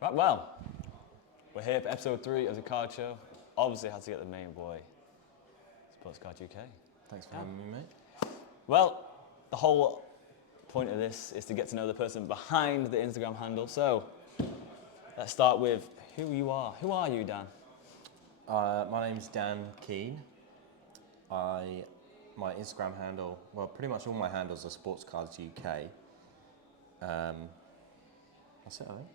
Right, well, we're here for episode 3 of the card show. Obviously, had to get the main boy, Sports Card UK. Thanks for having me, mate. Well, the whole point of this is to get to know the person behind the Instagram handle. So, let's start with who you are. Who are you, Dan? My name's Dan Keane. My Instagram handle, well, pretty much all my handles are Sports Cards UK. That's it, I think.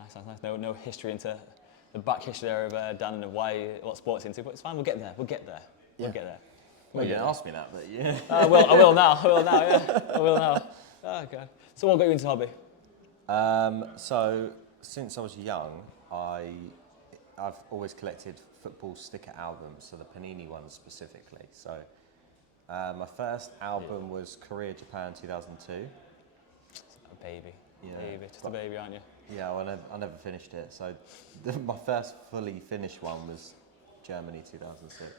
Nice. No history into the back history there of Dan and why, what sports into, but it's fine. We'll get there. Yeah. Well, you didn't ask me that, but yeah. I will now. Yeah. I will now. Oh, God. So what got you into hobby? So since I was young, I've always collected football sticker albums, so the Panini ones specifically. So my first album was Korea Japan 2002. A baby. Yeah. Baby. Just a baby, aren't you? Yeah, well, I never finished it. So my first fully finished one was Germany 2006.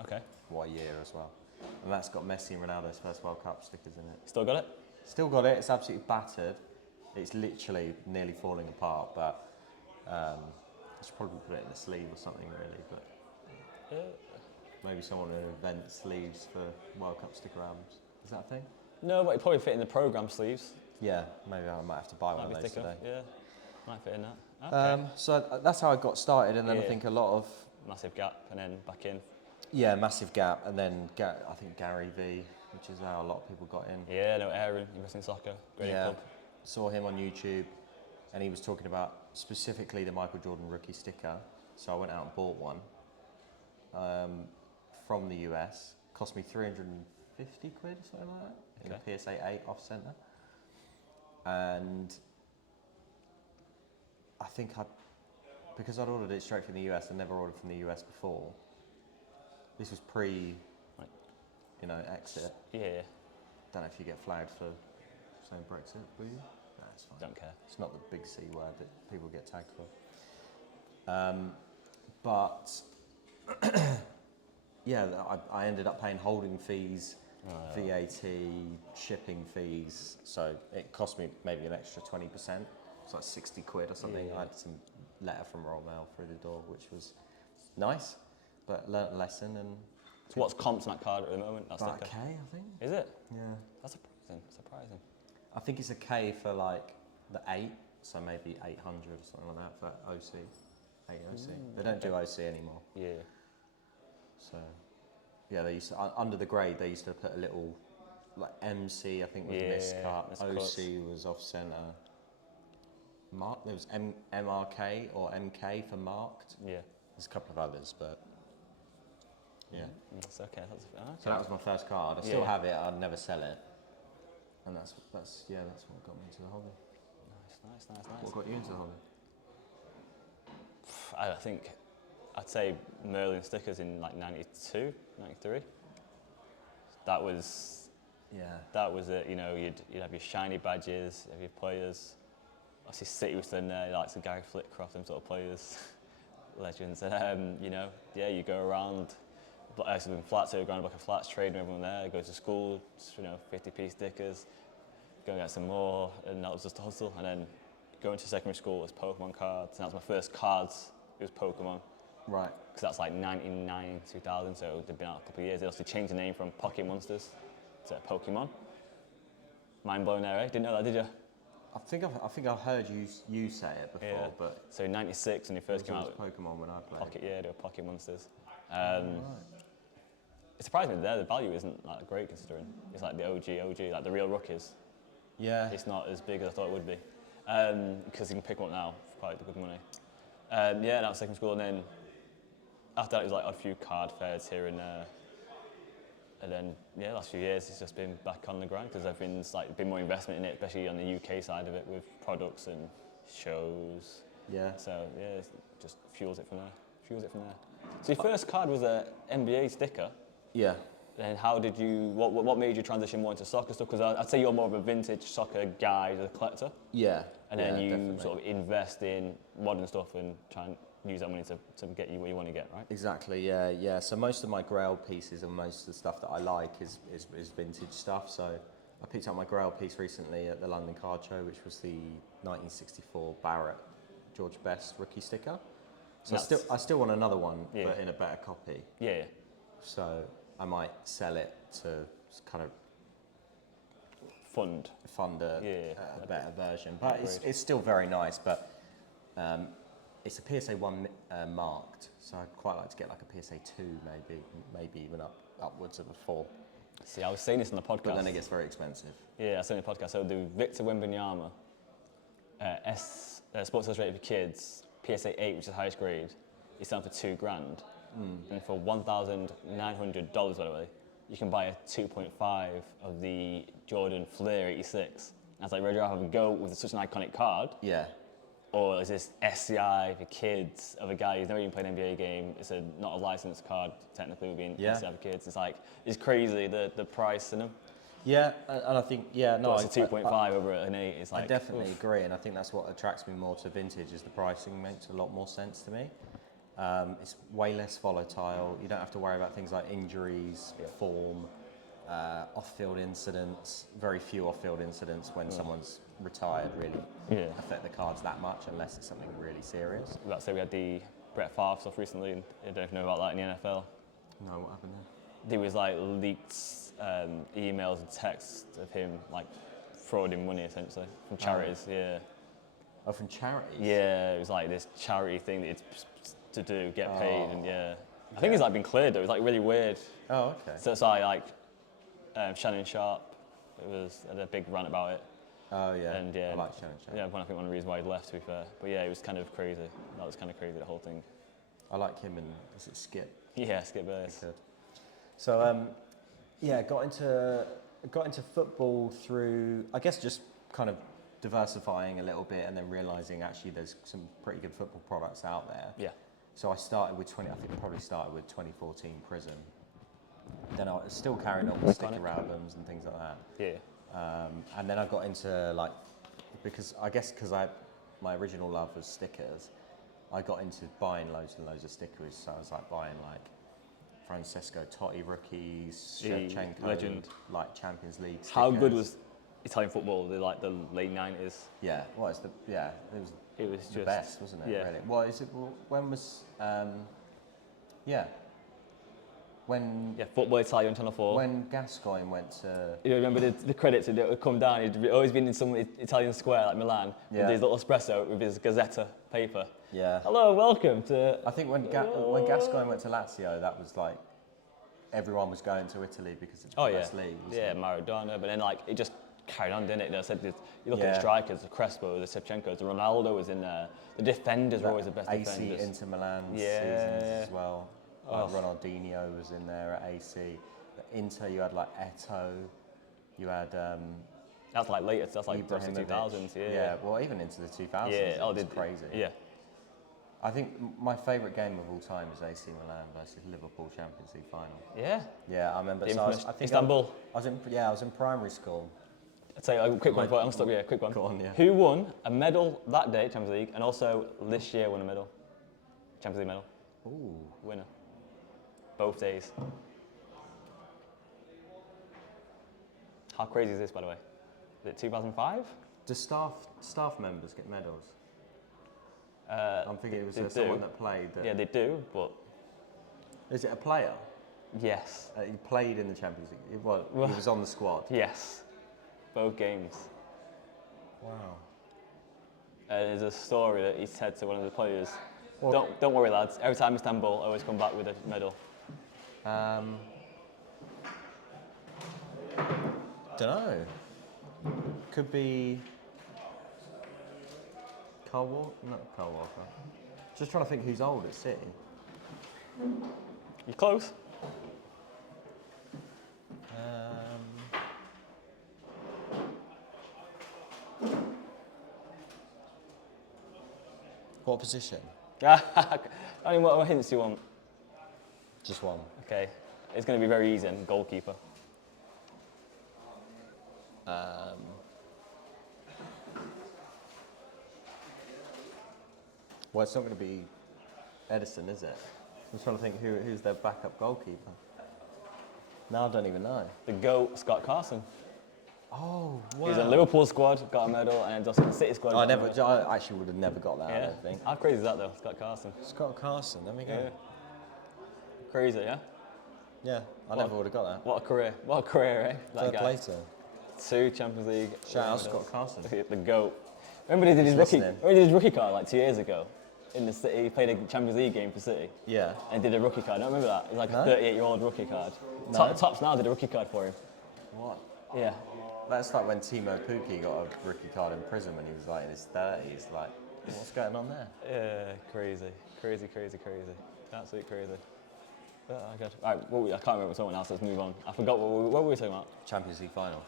Okay. What a year as well. And that's got Messi and Ronaldo's first World Cup stickers in it. Still got it? Still got it. It's absolutely battered. It's literally nearly falling apart, but I should probably put it in a sleeve or something, really. But Yeah. maybe someone will invent sleeves for World Cup sticker albums. Is that a thing? No, but it probably fit in the programme sleeves. Yeah, maybe I might have to buy one of Might be those thicker. today. Yeah. Might fit in that. Okay. So that's how I got started, and then I Yeah. think a lot of Massive gap and then back in. massive gap, and then I think Gary V, which is how a lot of people got in. Yeah, no, Aaron, investing in soccer. Great club. Saw him on YouTube, and he was talking about specifically the Michael Jordan rookie sticker. So I went out and bought one from the US. Cost me 350 quid or something like that in a PSA 8 off centre. And I think because I'd ordered it straight from the US, I never ordered from the US before. This was pre, exit. Yeah. Don't know if you get flagged for saying Brexit, will you? No, it's fine. Don't care. It's not the big C word that people get tagged for. But yeah, I ended up paying holding fees, VAT, shipping fees. So it cost me maybe an extra 20%. It's like 60 quid or something. Yeah. I had some letter from Royal Mail through the door, which was nice, but learnt a lesson. And So what's comps on that card at the moment? That about a sticker? K, I think. Is it? Yeah. That's surprising. I think it's a K for like the 8, so maybe 800 or something like that for OC. 8 OC. They don't do OC anymore. Yeah. So, yeah, they used to, under the grade, they used to put a little, like MC, I think was miscut. OC was off centre. There was MRK or MK for marked. Yeah. There's a couple of others, but yeah. That's okay. So that was my first card. I still have it. I'd never sell it. And that's what got me into the hobby. Nice. What got you into the hobby? I think I'd say Merlin stickers in like 92, 93. That was it. You'd have your shiny badges, have your players. Obviously, City was in there, like some Gary Flitcroft, them sort of players, legends. And you go around. I used to live in flats, so you go around a block of flats, trading everyone there. Go to school, 50p stickers. Go and get some more, and that was just a hustle. And then going to secondary school was Pokemon cards. And that was my first cards. It was Pokemon. Right. Because that's like 99, 2000, so they've been out a couple of years. They also changed the name from Pocket Monsters to Pokemon. Mind blown there, eh? Didn't know that, did you? I think I've heard you say it before, but so in '96 when it first came out, Pokemon when I played. They were Pocket Monsters. It surprised me the value isn't like great considering it's like the OG, like the real rookies. Yeah. It's not as big as I thought it would be, because you can pick them up now for quite good money. That was secondary school, and then after that it was like a few card fairs here and there. And then, last few years it's just been back on the grind because there's been more investment in it, especially on the UK side of it with products and shows. Yeah. So it just fuels it from there. So your first card was a NBA sticker. Yeah. Then how did you? What made you transition more into soccer stuff? Because I'd say you're more of a vintage soccer guy, as a collector. Yeah. And then you definitely. sort of invest in modern stuff and try and use that money to get you what you want to get, right? Exactly. Yeah. So most of my Grail pieces and most of the stuff that I like is vintage stuff. So I picked up my Grail piece recently at the London Card Show, which was the 1964 Barrett George Best rookie sticker. So I still want another one, but in a better copy. Yeah. So I might sell it to kind of fund a better version. But it's still very nice. But it's a PSA 1 marked, so I'd quite like to get like a PSA 2, maybe even upwards of a 4. See, I was saying this on the podcast. But then it gets very expensive. Yeah, I was saying on the podcast. So the Victor Wembanyama Sports Illustrated for Kids PSA 8, which is the highest grade, is selling for $2,000. And for $1,900, by the way, you can buy a 2.5 of the Jordan Flair 86. I was like, would you rather go with such an iconic card? Yeah. Or is this SCI for kids of a guy who's never even played an NBA game? It's not a licensed card, technically, with being SCI for kids. It's like, it's crazy, the price in them. Yeah, and I think, it's a 2.5 over an 8. It's like, I definitely agree, and I think that's what attracts me more to vintage, is the pricing makes a lot more sense to me. It's way less volatile. You don't have to worry about things like injuries, form, off-field incidents. Very few off-field incidents when someone's retired really affect the cards that much, unless it's something really serious. Let's say we had the Brett Favre stuff recently, and I don't know if you know about that in the NFL. No, what happened there? There was like leaked emails and texts of him like frauding money essentially from charities. Oh, from charities? Yeah, it was like this charity thing that it's to do, get paid, and I think it's like been cleared though. It was like really weird. Oh, okay. So it's like Shannon Sharp. Had a big rant about it. Oh yeah. And I like Shannon Sharp. Yeah, I think one of the reasons why he left, to be fair. But yeah, it was kind of crazy. That was kind of crazy, the whole thing. I like him and is it Skip? Yeah, Skip Bayless. So got into football through, I guess, just kind of diversifying a little bit, and then realizing actually there's some pretty good football products out there. Yeah. So I started with I probably started with 2014 Prism. Then I was still carrying on with sticker albums and things like that. Yeah. And then I got into because my original love was stickers, I got into buying loads and loads of stickers. So I was like buying like Francesco Totti rookies, Shevchenko, legend, like Champions League stickers. How good was Italian football? The late 90s. Yeah, it was the best, wasn't it? Yeah. Really. Well, when was when football Italian Channel 4. When Gascoigne went to... You remember the credits that would come down, he'd always been in some Italian square like Milan with his little espresso with his Gazzetta paper. Yeah. Hello, welcome to... I think when Gascoigne went to Lazio, that was like, everyone was going to Italy because it's the best league. Yeah, Maradona, but then it just carried on, didn't it? You said you look at the strikers, the Crespo, the Shevchenkos, the Ronaldo was in there. The defenders were always the best defenders. AC Inter Milan seasons as well. Ronaldinho was in there at AC. The Inter, you had like Eto'o, you had... that's like later, that's like the 2000s, Yeah, well, even into the 2000s, it was crazy. Yeah. I think my favourite game of all time is AC Milan versus Liverpool Champions League final. Yeah? Yeah, I remember. I think Istanbul. I was in primary school. I'll tell you a quick one. I'm stop. Yeah, quick one. Go on, yeah. Who won a medal that day, Champions League, and also this year won a medal, Champions League medal? Ooh. Winner. Both days. How crazy is this, by the way? Is it 2005? Do staff members get medals? I'm thinking it was someone that played. Yeah, they do, but... Is it a player? Yes. He played in the Champions League. He was on the squad? Yes. Both games. Wow. There's a story that he said to one of the players, don't worry lads, every time Istanbul, I always come back with a medal. Don't know. Could be Carl Walker? Not Carl Walker. Just trying to think who's old at City. You close? What position? I mean, what hints do you want? Just one. Okay. It's going to be very easy, and goalkeeper. Well, it's not going to be Edison, is it? I'm trying to think who's their backup goalkeeper. Now I don't even know. The GOAT, Scott Carson. Oh, wow. He was in the Liverpool squad, got a medal, and then just in the City squad. I actually would have never got that, I Yeah. don't think. How crazy is that though, Scott Carson? Scott Carson, there we go. Yeah. Crazy, yeah? Yeah, I never would have got that. What a career. What a career, eh? Fair play to him. 2 Champions League. Shout out medals. Scott Carson. The GOAT. Remember he did his rookie card like 2 years ago? In the City, he played a Champions League game for City. Yeah. And did a rookie card. I don't remember that. It was like No? a 38-year-old rookie card. No? Tops now did a rookie card for him. What? Yeah. That's like when Timo Pukki got a rookie card in prison when he was like in his 30s. Like, what's going on there? Yeah, crazy. Absolutely crazy. Oh, God. Right, I can't remember someone else. Let's move on. I forgot what were we talking about? Champions League final.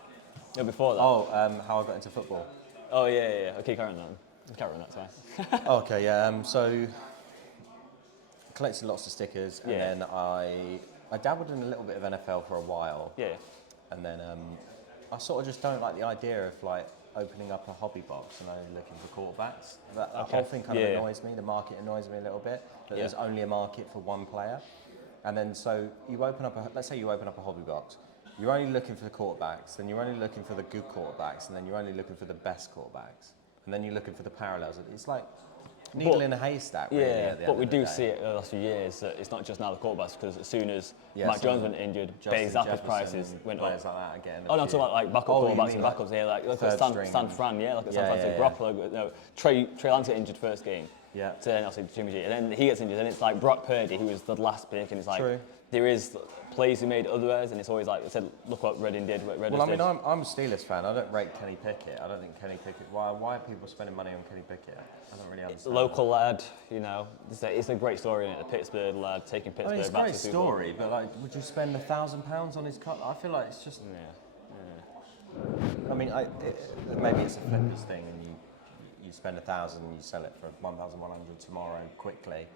No, before that. Oh, how I got into football. Oh, yeah. Okay, carry on that. Carry on, that's fine. Okay, yeah. So, collected lots of stickers, and Yeah. then I dabbled in a little bit of NFL for a while, Yeah. and then I sort of just don't like the idea of like opening up a hobby box and only looking for quarterbacks. That whole thing kind of annoys me. The market annoys me a little bit. That there's only a market for one player, and then so you open up let's say you open up a hobby box. You're only looking for the quarterbacks, then you're only looking for the good quarterbacks, and then you're only looking for the best quarterbacks, and then you're looking for the parallels. It's like needle in a haystack, really. At the but end we of the do day. see it the last few years that it's not just now the quarterbacks, because as soon as Yeah, Mac so Jones went injured, Bailey Justin Zappa's Jefferson prices and went players up. like that again. Oh, no, I'm talking about like backup quarterbacks and like backups. Yeah, like look third at string San and- Fran. Yeah, look at Yeah, San Fran. yeah, Garoppolo. No, Trey Lance got injured first game. Yeah. So then obviously Jimmy G, and then he gets injured, and it's like Brock Purdy, who was the last pick, and it's like True. there is plays he made otherwise, and it's always like I said, look what Redding did. What Redding Well, I mean, did. I'm a Steelers fan. I don't rate Kenny Pickett. I don't think Kenny Pickett. Why are people spending money on Kenny Pickett? I don't really understand. Local lad, you know, it's a great story in it. The Pittsburgh lad taking I Pittsburgh mean, it's a back great to the Super Bowl. story, but like, would you spend £1,000 on his cut? I feel like it's just. I mean, maybe it's a flippers thing, and you spend 1,000 and you sell it for 1,100 tomorrow quickly.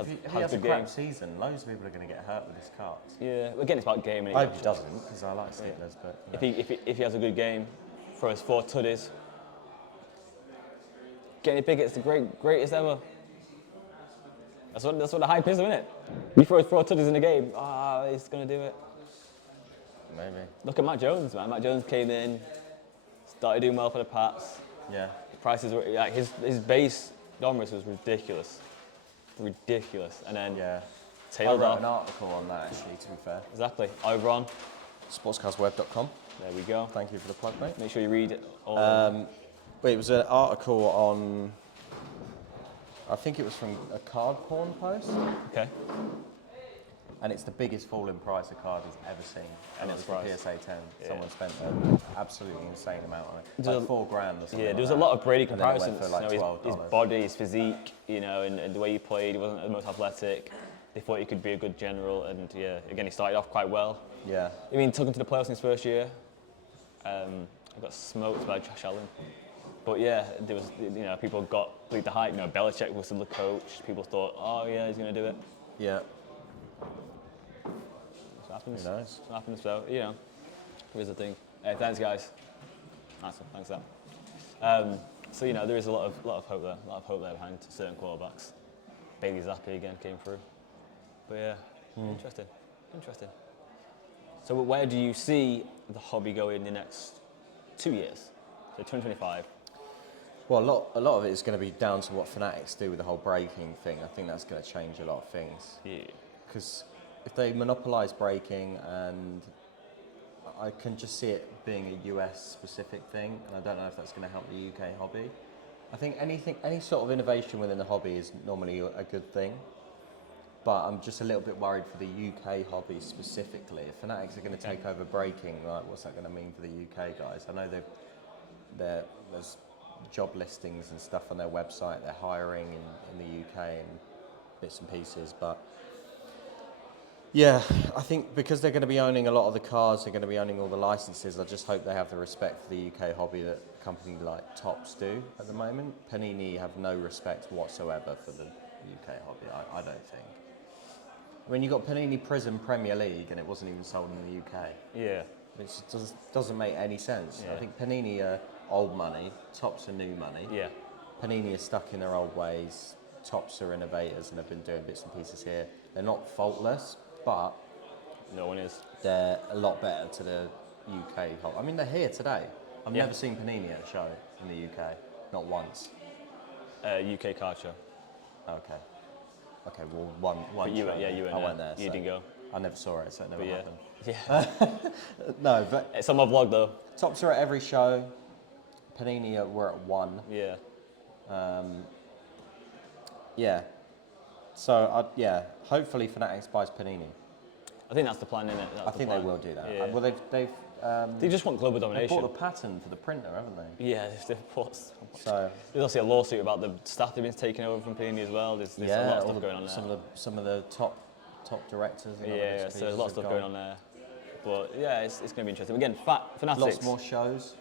If he has a crap season, loads of people are going to get hurt with his cuts. Yeah, again, it's about game. I hope he doesn't, because I like Steelers, but. You know. If he has a good game, throws 4 tuddies. Kenny Pickett's the greatest ever. That's what the hype is, isn't it? You throw 4 tuddies in a game, he's gonna do it. Maybe. Look at Matt Jones, man. Matt Jones came in, started doing well for the Pats. Yeah. The prices were like his base numbers was ridiculous, and then I tailed wrote off. an article on that, actually, to be fair. Exactly. Over on. Sportscastweb.com. There we go. Thank you for the plug, mate. Make sure you read it all. Wait, it was an article on. I think it was from a card porn post, Okay. and it's the biggest fall in price a card has ever seen. And it was That's for right. PSA 10. Yeah. Someone spent an absolutely insane amount on it. There's Like $4,000 or something. Yeah, like there was a that. lot of Brady And then it went comparisons. for like you know, his $12. body, his physique, you know, and the way he played. He wasn't the most athletic. They thought he could be a good general, and yeah, again, he started off quite well. Yeah. I mean, took him to the playoffs in his first year. I got smoked by Josh Allen. But yeah, there was, you know, people believed the hype. You know, Belichick was still the coach. People thought, oh yeah, he's going to do it. Yeah. That's what happens. Who knows? That's what happens. So, you know, here's the thing. Hey, thanks, guys. Nice one. Thanks, Sam. So, you know, there is a lot of hope there. A lot of hope there behind certain quarterbacks. Bailey Zappi again came through. But yeah, interesting. So where do you see the hobby going in the next 2 years? So 2025. Well, a lot of it is going to be down to what Fanatics do with the whole breaking thing. I think that's going to change a lot of things. Yeah. Because if they monopolise breaking, and I can just see it being a US specific thing, and I don't know if that's going to help the UK hobby. I think any sort of innovation within the hobby is normally a good thing, but I'm just a little bit worried for the UK hobby specifically. If Fanatics are going to take over breaking, like, what's that going to mean for the UK guys? I know there's job listings and stuff on their website. They're hiring in the UK and bits and pieces, but yeah, I think because they're going to be owning a lot of the cars, they're going to be owning all the licenses. I just hope they have the respect for the UK hobby that a company like Topps do at the moment. Panini have no respect whatsoever for the UK hobby, I don't think. I mean, you've got Panini Prism Premier League and it wasn't even sold in the UK. Yeah. It just doesn't make any sense. Yeah. I think Panini are old money, Topps are new money. Yeah. Panini are stuck in their old ways, Topps are innovators and have been doing bits and pieces here. They're not faultless, but No one is. they're a lot better to the UK. I mean, they're here today. I've Yeah. never seen Panini at a show in the UK, not once. UK card show. Okay. Okay, well, one But you, show. you went I there. went there. You so didn't go. I never saw it, so it never But happened. yeah. No, but It's on my vlog though. Tops are at every show. Panini were at one. Yeah. Yeah. So, hopefully Fanatics buys Panini. I think that's the plan, isn't it? I think they will do that. Yeah. Well, they've They just want global they domination. bought the pattern for the printer, haven't they? Yeah, they've bought so much. So, There's also a lawsuit about the staff they've been taking over from Panini as well. There's a lot of stuff going on there. some of the top directors. And other Yeah, bits and so there's pieces lots of have stuff going on there. But yeah, it's going to be interesting. Again, Fanatics Lots more shows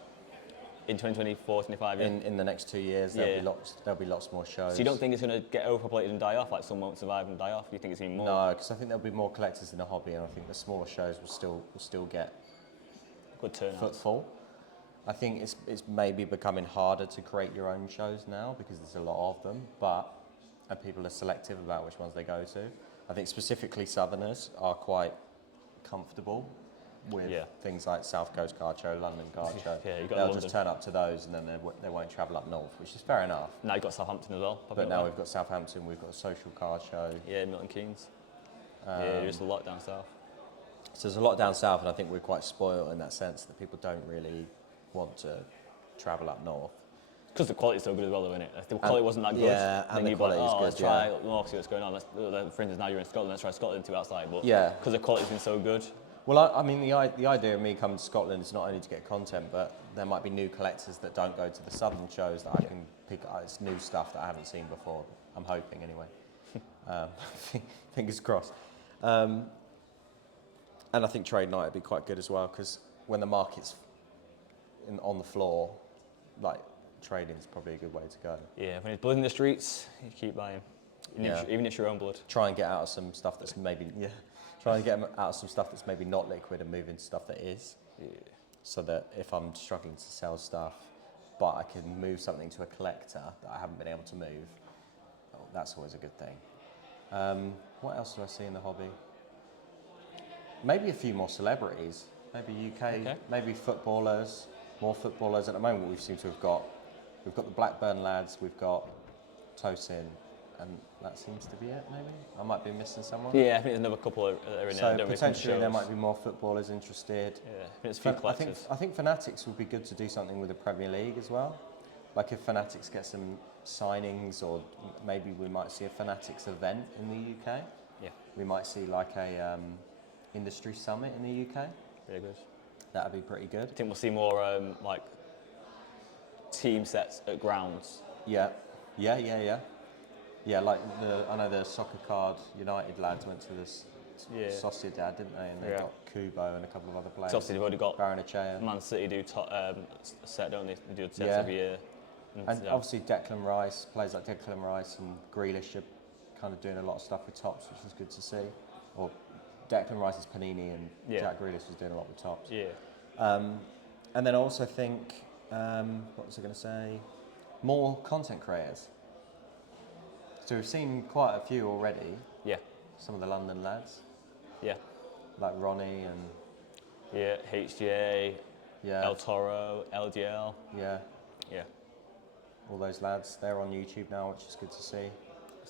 in 2024, 25, yeah. in the next 2 years. Yeah. There'll be lots more shows. So you don't think it's going to get overpopulated and die off, like some won't survive and die off? You think it's even more? No, because I think there'll be more collectors in the hobby, and I think the smaller shows will still get Good turnout. footfall. I think it's maybe becoming harder to create your own shows now because there's a lot of them, and people are selective about which ones they go to. I think specifically Southerners are quite comfortable with things like South Coast Card Show, London Card Show. Yeah, you got They'll London. just turn up to those and then they won't travel up north, which is fair enough. Now you've got Southampton as well. But now we've got Southampton, we've got a Social Card Show. Yeah, Milton Keynes. Yeah, just a lot down south. So there's a lot down south, and I think we're quite spoiled in that sense that people don't really want to travel up north. Because the quality's so good as well, though, isn't it? If the quality wasn't that good, yeah, and then the you'd be like, quality's oh, good, let's try up north, see what's going on. For instance, now you're in Scotland, let's try Scotland too outside. But Yeah. because the quality's been so good, Well, I mean, the idea of me coming to Scotland is not only to get content, but there might be new collectors that don't go to the southern shows that I can pick up. It's new stuff that I haven't seen before. I'm hoping, anyway. Fingers crossed. And I think trade night would be quite good as well, because when the market's on the floor, like, trading's probably a good way to go. yeah, when it's blood in the streets, you keep buying. Yeah. Even if it's your own blood. Try and get out of some stuff that's maybe try and get out of some stuff that's maybe not liquid and move into stuff that is. Yeah. So that if I'm struggling to sell stuff, but I can move something to a collector that I haven't been able to move, that's always a good thing. What else do I see in the hobby? Maybe a few more celebrities. Maybe UK. Maybe footballers. More footballers. At the moment, we've the Blackburn lads. We've got Tosin. And that seems to be it, maybe? I might be missing someone. Yeah, I think there's another couple that are in So there. Don't really come to potentially there shows. might be more footballers interested. Yeah, I think it's a few collectors. I think Fanatics would be good to do something with the Premier League as well. Like if Fanatics get some signings, or maybe we might see a Fanatics event in the UK. Yeah, We might see like a industry summit in the UK. very good. That'd be pretty good. I think we'll see more like team sets at grounds. Yeah. Yeah, like I know the Soccer Card United lads went to this Sociedad, didn't they? And they got Kubo and a couple of other players. Obviously, they've already got Baranachea. Man City do set, don't they? They do sets Yeah. every year. And obviously Declan Rice, players like Declan Rice and Grealish are kind of doing a lot of stuff with Tops, which is good to see. Or Declan Rice is Panini and Jack Grealish is doing a lot with Tops. Yeah. And then I also think, what was I going to say? More content creators. So we've seen quite a few already. Yeah. Some of the London lads, Yeah. like Ronnie and Yeah. HGA, yeah, El Toro, LGL. yeah, Yeah. all those lads. They're on YouTube now, which is good to see.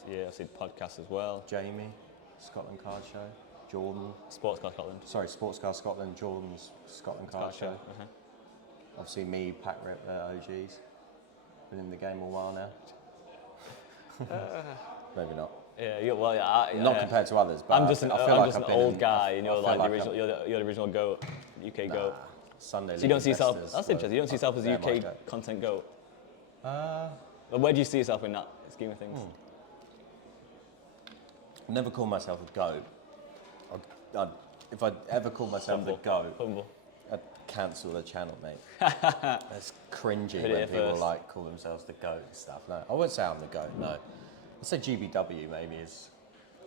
Yeah, I see the podcast as well. Jamie, Scotland Card Show. Jordan, Sports Car Scotland. sorry, Sports Car Scotland. Jordan's Scotland Card Show. Uh-huh. Obviously me, Pack Rip, OGs. Been in the game a while now. Maybe not. Yeah, Not compared to others, but I'm just an, I feel I'm like just I've an been old in- guy, I and you're feel like the I'm- original. You're the original goat, UK goat. Sunday So you don't League see yourself. investors That's were- interesting. You don't see yourself as a they're my UK goat. content goat. Uh, But where do you see yourself in that scheme of things? I never call myself a goat. If I ever call myself Humble. a goat, Humble. I'd cancel the channel, mate. That's cringy Heard it when here people first. like call themselves the goat and stuff. No, I wouldn't say I'm the goat. No, I'd say GBW maybe is.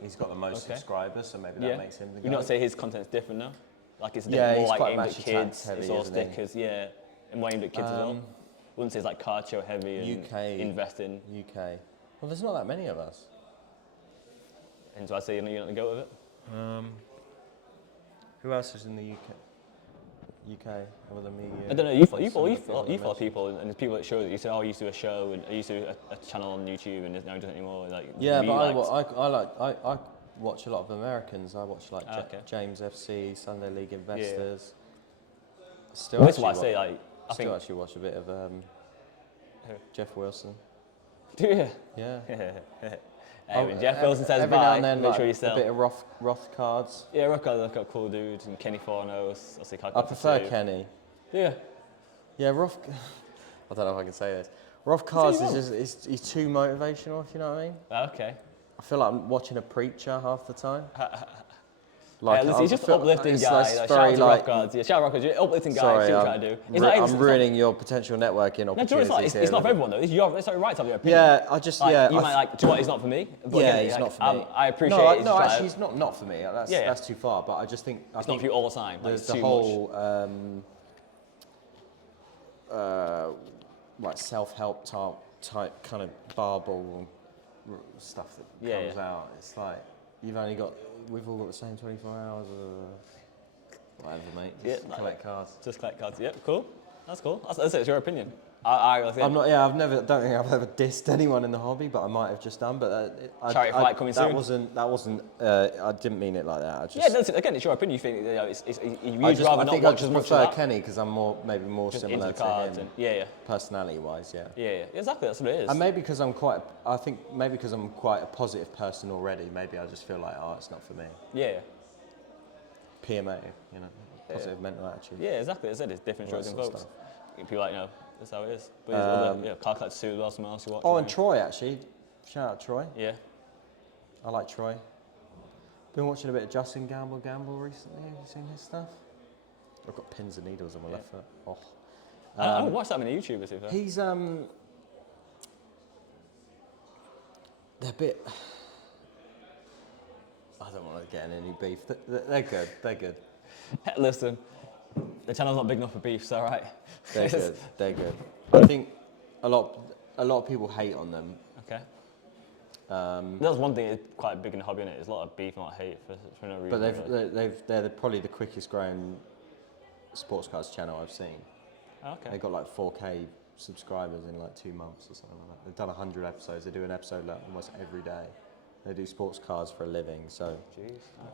He's got the most Okay. subscribers, so maybe Yeah. that makes him the You goat. not say his content's different now? Like it's Yeah, more he's like quite aimed at Match Attack kids. heavy, It's all isn't he? stickers, yeah, and more aimed at kids as well. Wouldn't say it's like card show heavy and UK. investing. UK. Well, there's not that many of us. And so I say you're not the goat of it. Who else is in the UK? UK other than me? I don't know. You follow people, and there's people that show that you say, "Oh, I used to do a show, and I used to do a channel on YouTube, and now he doesn't anymore." Like, Yeah, but I I watch a lot of Americans. I watch like James FC, Sunday League Investors. Still, that's why I say like I think actually watch a bit of Jeff Wilson. Do you? Yeah. Hey, when Jeff Wilson says every bye, now and then, make sure you sell. A bit of Roth cards. Yeah, Roth cards look up cool dudes, and Kenny Fornos. I prefer Kenny. Yeah. Yeah, Roth. I don't know if I can say this. Roth cards is he's too motivational. If you know what I mean. Okay. I feel like I'm watching a preacher half the time. Like, he's just an uplifting guy. Shout out to Roth cards. Yeah, shout out Roth cards. You're an uplifting guy. Sorry, see what you're trying to do. I'm ruining your potential networking opportunities. No, it's not for everyone though. It's your right to have your opinion. Yeah, I just You might like. Do you know what? It's not for me. But yeah, again, it's like, not for me. I appreciate it. No, actually, it's not for me. That's too far. But I just think it's not for you all the time. Like, there's it's the too whole like self-help type kind of barbell stuff that comes out. It's like we've all got the same 24 hours. Whatever, mate. Just collect cards. Just collect cards. Yep, cool. That's cool. That's it. It's your opinion. I'm not. Yeah, don't think I've ever dissed anyone in the hobby, but I might have just done. But Charity Fight coming soon. That wasn't. I didn't mean it like that. Again, it's your opinion. You think you'd rather not think watch as much prefer of that. Kenny because I'm more just similar into the to cards him. Yeah. Personality-wise, yeah. Yeah, exactly. That's what it is. And maybe because I'm quite a positive person already. Maybe I just feel like, it's not for me. Yeah. PMA, positive mental attitude. Yeah, exactly. As I said, it's different strokes and folks. People like, that's how it is. But there's Car Collector 2 as well, someone else you watch. Oh, and Troy, actually. Shout out Troy. Yeah. I like Troy. Been watching a bit of Justin Gamble recently. Have you seen his stuff? I've got pins and needles on my left foot. Oh. I haven't watched that many YouTubers, to be fair. He's, they're a bit... I don't want to get in any beef. They're good. Listen, the channel's not big enough for beef, so alright. They're good. I think a lot of people hate on them. Okay. That's one thing that's quite big in the hobby, isn't it? There's a lot of beef and a lot of hate for no reason. But they're probably the quickest growing sports cards channel I've seen. Okay. They got like 4K subscribers in like 2 months or something like that. They've done 100 episodes. They do an episode like almost every day. They do sports cards for a living, so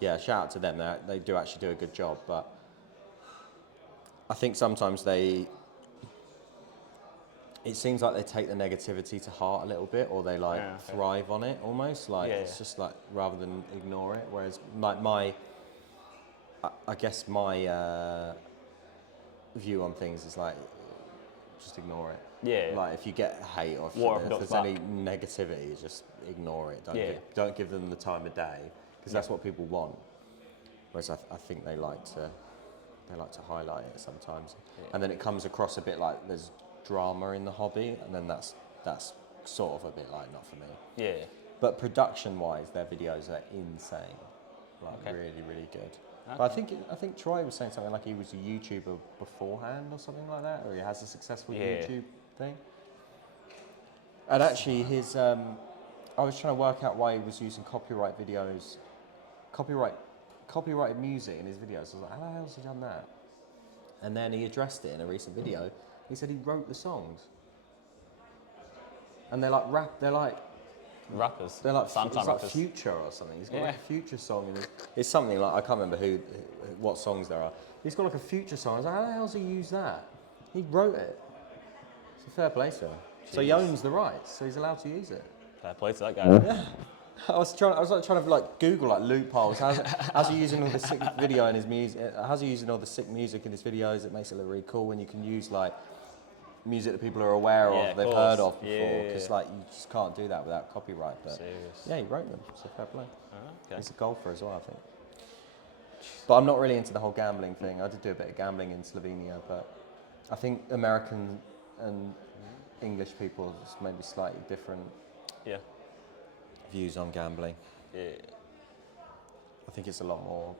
yeah, shout out to them. They do actually do a good job, but I think sometimes it seems like they take the negativity to heart a little bit, or they thrive on it almost. It's just like rather than ignore it. Whereas like I guess my view on things is like just ignore it. Yeah. Like if you get hate or if there's any negativity, just ignore it. Don't give them the time of day because that's what people want. Whereas I think they like to highlight it sometimes, and then it comes across a bit like there's drama in the hobby, and then that's sort of a bit like not for me. Yeah. But production-wise, their videos are insane, really, really good. Okay. But I think Troy was saying something like he was a YouTuber beforehand or something like that, or he has a successful YouTube thing. And actually, I was trying to work out why he was using copyrighted music in his videos. I was like, how the hell has he done that? And then he addressed it in a recent video. He said he wrote the songs. And they're like rappers. They're like SoundCloud rappers. Future or something. He's got like a Future song. It's something like, I can't remember what songs there are. He's got like a Future song. I was like, how the hell's he use that? He wrote it. It's a fair play to him. So he owns the rights, so he's allowed to use it. Fair play to that guy. Yeah. I was trying to Google loopholes. How's he using all the sick video in his music? How's he using all the sick music in his videos? It makes it look really cool when you can use music that people are aware of, they've heard of before. Because you just can't do that without copyright. But yeah, he wrote them. So fair play. Okay. He's a golfer as well, I think. But I'm not really into the whole gambling thing. I did do a bit of gambling in Slovenia, but I think American and English people just maybe slightly different. Yeah. Views on gambling. Yeah. I think it's a lot more.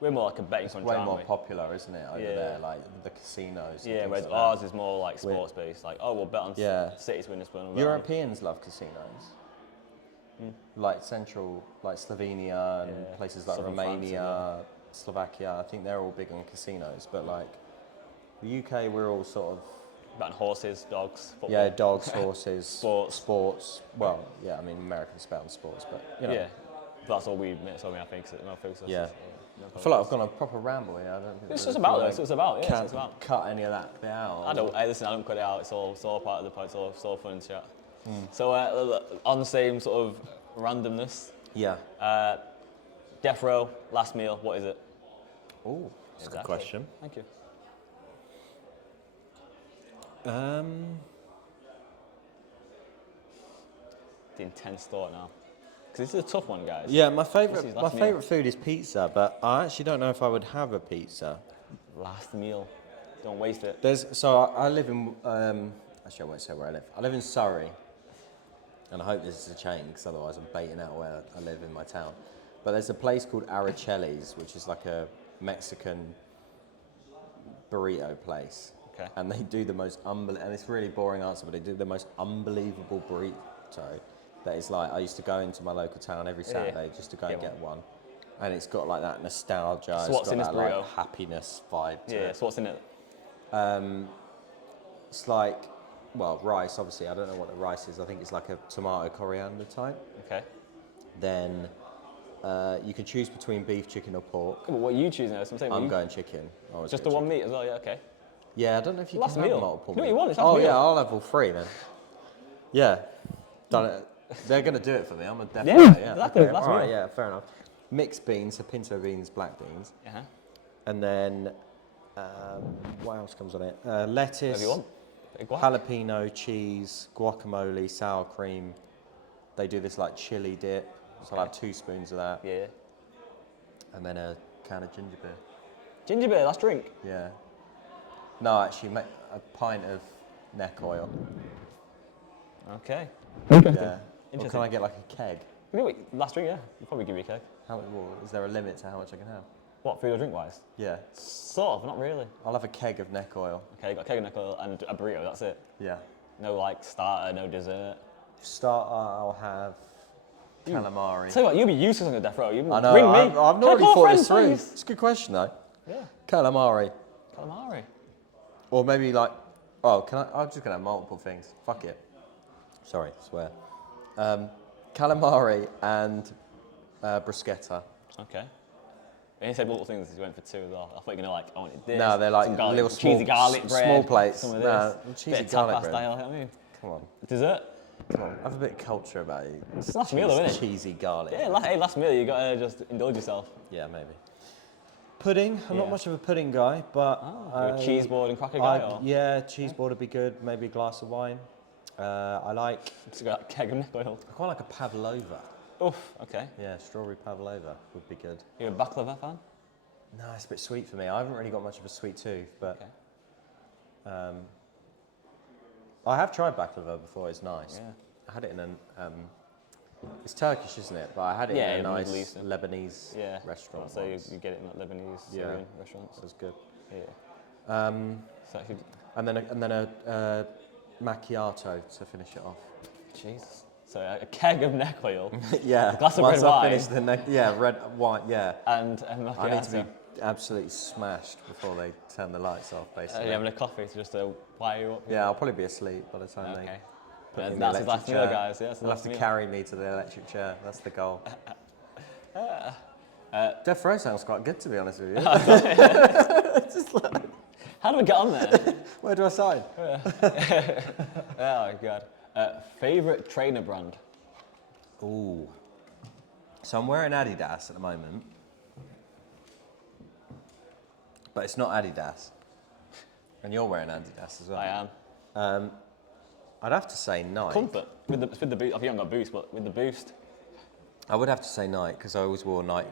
We're more like a betting country. Way more popular, isn't it, over there? Like the casinos. Yeah, whereas ours is more like sports based. Like, we'll bet on City to win this one. Europeans love casinos. Like Slovenia and places like Romania, Slovakia, I think they're all big on casinos, but like the UK, we're all sort of About horses, dogs, football. yeah, dogs, horses, Sports. Well, yeah, I mean Americans spell on sports, but you know. Yeah, that's all we I think. No focus. Yeah. I feel like I've gone on a proper ramble here. I don't think It's that- just about like, this. It's about yeah. Can't It's about. cut any of that bit out. I don't. Hey, listen, I don't cut it out. It's all part of the pod. It's all fun and chat. So on the same sort of randomness, Yeah. Death Row, last meal. What is it? Oh, that's a good Exactly. question. Thank you. The intense thought now, because this is a tough one, guys. Yeah, my This is favourite last meal. food is pizza, but I actually don't know if I would have a pizza. Last meal. Don't waste it. I live in actually I won't say where I live. I live in Surrey, and I hope this is a chain because otherwise I'm baiting out where I live in my town. But there's a place called Aracelli's, which is like a Mexican burrito place. Okay. And they do the most and it's a really boring answer, but they do the most unbelievable burrito. That is like, I used to go into my local town every Yeah, yeah. Saturday just to go Get and get one. And it's got like that nostalgia, So what's it's in got this that burrito? like happiness vibe to Yeah. it. So what's in it? It's like, well, rice, obviously. I don't know what the rice is. I think it's like a tomato coriander type. Okay. Then you can choose between beef, chicken, or pork. But what are you choosing? That's what I'm saying. I'm going chicken. I always Just go the one chicken. meat as well. Yeah. Okay. Yeah, I don't know if you Last can meal. have multiple Do what meat. you want, it's last Oh meal. yeah, I'll have all three then. Yeah, done it. They're going to do it for me. I'm a definite. Yeah, exactly, Okay. last All right, meal. yeah, fair enough. Mixed beans, so pinto beans, black beans, Uh-huh. and then what else comes on it? Lettuce. Whatever you want. Big one. Jalapeno, cheese, guacamole, sour cream. They do this like chili dip, so I'll have 2 spoons of that, Yeah. and then a can of ginger beer. Ginger beer. Last drink. Yeah. No, actually, a pint of neck oil. Okay. Yeah. Or Interesting. can I get like a keg? You know what, last drink, yeah. We'll probably give you a cake. Is there a limit to how much I can have? What, food or drink wise? Yeah. Sort of, not really. I'll have a keg of neck oil. Okay, got a keg of nickel and a burrito, that's it. Yeah. No like starter, no dessert. Starter, I'll have calamari. Tell you what, you'll be useless on the death row. You I know. ring me. I've Can I already call a thought friend, this through. please? It's a good question though. Yeah. Calamari. Calamari. Or maybe like, I'm just gonna have multiple things. Fuck it. Sorry, swear. Calamari and bruschetta. Okay. When you said little things, you went for 2 as well. I thought you were gonna like, I wanted this. No, they're like some garlic, little cheesy small- garlic bread. small plates. Some of No, this. cheesy bit of garlic tapas bread. style, you know what I mean? Come on, Dessert? come on. Have a bit of culture about you. It's last meal though, isn't it? Cheesy garlic. Yeah, last meal, you gotta just indulge yourself. Yeah, maybe. Pudding. I'm not Yeah. much of a pudding guy, but You're a cheese board and cracker guy, or? yeah, cheese board would be good. Maybe a glass of wine. I like. Just got a keg of neck oil. I quite like a pavlova. Oof, okay. Yeah, strawberry pavlova would be good. You're a baklava fan? No, it's a bit sweet for me. I haven't really got much of a sweet tooth, but Okay. I have tried baklava before. It's nice. Yeah. I had it in it's Turkish, isn't it? But I had it Yeah, in a in nice Middle Eastern. Lebanese Yeah. restaurant. So once. you get it in like Lebanese, Yeah. Syrian restaurants. It was good. Yeah. So actually, And then a macchiato to finish it off. Jesus. So a keg of neck oil Yeah. glass of Once red I wine. finish the neck, red wine. Yeah. and a macchiato. I need to be absolutely smashed before they turn the lights off, basically. You're having a coffee to just wire you up. Yeah, I'll probably be asleep by the time they Okay. put me in the That's his electric last meal, chair. guys. Yeah, that's They'll have to meal. carry me to the electric chair. That's the goal. Death Row sounds quite good, to be honest with you. How do we get on there? Where do I sign? Oh, God. Favorite trainer brand? Ooh. So I'm wearing Adidas at the moment. But it's not Adidas. And you're wearing Adidas as well. I am. I'd have to say Nike. Comfort. With the boost. I think I haven't got boost, but with the boost. I would have to say Nike because I always wore Nike